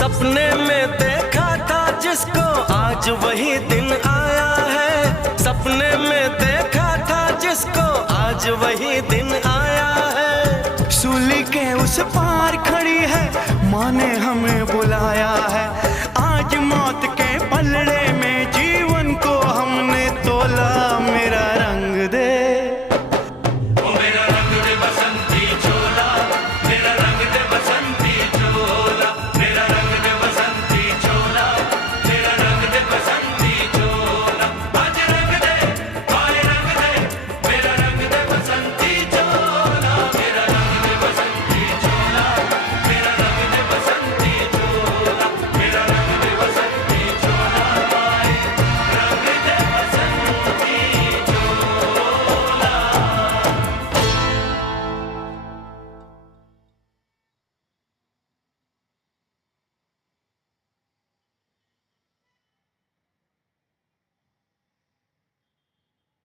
सपने में देखा था जिसको आज वही दिन आया है। सपने में देखा था जिसको आज वही दिन आया है। सूली के उस पार खड़ी है, माँ ने हमें बुलाया है।